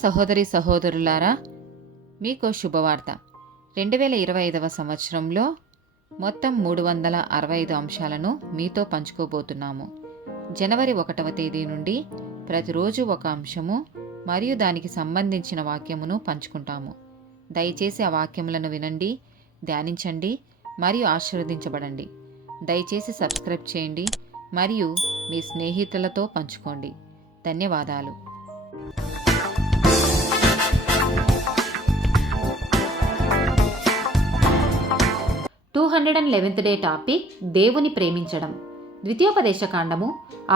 సహోదరి సహోదరులారా, మీకు శుభవార్త. 2025 సంవత్సరంలో మొత్తం 365 అంశాలను మీతో పంచుకోబోతున్నాము. జనవరి 1వ తేదీ నుండి ప్రతిరోజు ఒక అంశము మరియు దానికి సంబంధించిన వాక్యమును పంచుకుంటాము. దయచేసి ఆ వాక్యములను వినండి, ధ్యానించండి మరియు ఆశీర్వదించబడండి. దయచేసి సబ్స్క్రైబ్ చేయండి మరియు మీ స్నేహితులతో పంచుకోండి. ధన్యవాదాలు. 211th డే టాపిక్ దేవుని ప్రేమించడం. ద్వితీయోపదేశకాండము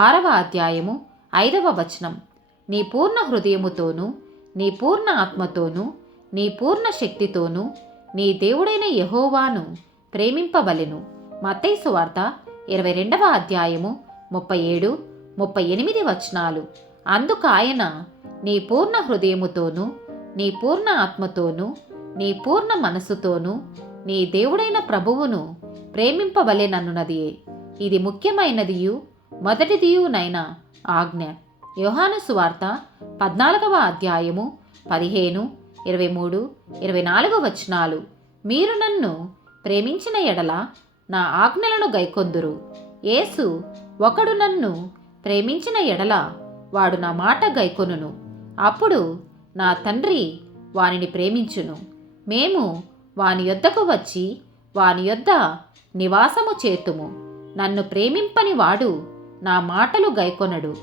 6వ అధ్యాయము 5వ వచనం. నీ పూర్ణ హృదయముతోనూ, నీ పూర్ణ ఆత్మతోనూ, నీ పూర్ణ శక్తితోనూ నీ దేవుడైన యెహోవాను ప్రేమింపవలెను. మత్తయి సువార్త 22వ అధ్యాయము 37, 38 వచనాలు. అందుకాయన నీ పూర్ణ హృదయముతోనూ, నీ పూర్ణ ఆత్మతోనూ, నీ పూర్ణ మనసుతోనూ నీ దేవుడైన ప్రభువును ప్రేమింపవలెనన్నదియే. ఇది ముఖ్యమైనదియు మొదటిదియునైన ఆజ్ఞ. యోహాను సువార్త 14వ అధ్యాయము 15, 23, 24 వచనాలు. మీరు నన్ను ప్రేమించిన ఎడల నా ఆజ్ఞలను గైకొందురు. యేసు, ఒకడు నన్ను ప్రేమించిన ఎడల వాడు నా మాట గైకొనును. అప్పుడు నా తండ్రి వానిని ప్రేమించును. మేము వాని యొద్దకు వచ్చి వాని యొద్ద నివాసము చేతుము. నన్ను ప్రేమింపని వాడు నా మాటలు గైకొనడు.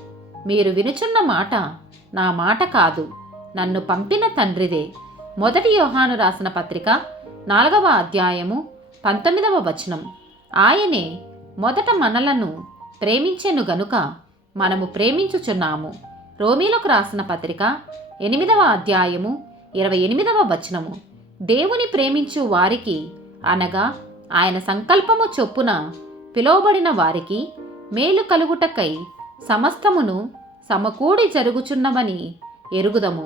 మీరు వినుచున్న మాట నా మాట కాదు, నన్ను పంపిన తండ్రిదే. మొదటి యోహాను రాసిన పత్రిక 4వ అధ్యాయము 19వ వచనం. ఆయనే మొదట మనలను ప్రేమించెను గనుక మనము ప్రేమించుచున్నాము. రోమీలకు రాసిన పత్రిక 8వ అధ్యాయము 28వ వచనము. దేవుని ప్రేమించు వారికి, అనగా ఆయన సంకల్పము చొప్పున పిలువబడిన వారికి మేలు కలుగుటకై సమస్తమును సమకూడి జరుగుచున్నవని ఎరుగుదము.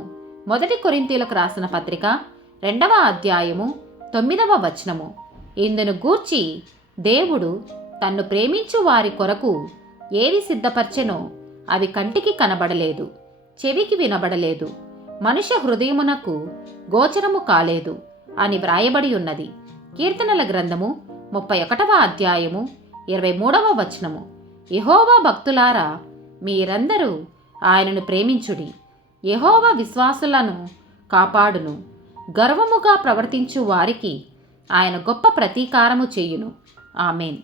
మొదటి కొరింథీయులకు రాసిన పత్రిక 2వ అధ్యాయము 9వ వచనము. ఇందును గూర్చి దేవుడు తన్ను ప్రేమించు వారి కొరకు ఏవి సిద్ధపరచెనో అవి కంటికి కనబడలేదు, చెవికి వినబడలేదు, మనుష్య హృదయమునకు గోచరము కాలేదు అని వ్రాయబడి ఉన్నది. కీర్తనల గ్రంథము 31వ అధ్యాయము 23వ వచనము. యెహోవా భక్తులారా, మీరందరూ ఆయనను ప్రేమించుడి. యెహోవా విశ్వాసులను కాపాడును. గర్వముగా ప్రవర్తించు వారికి ఆయన గొప్ప ప్రతీకారము చేయును. ఆమేన్.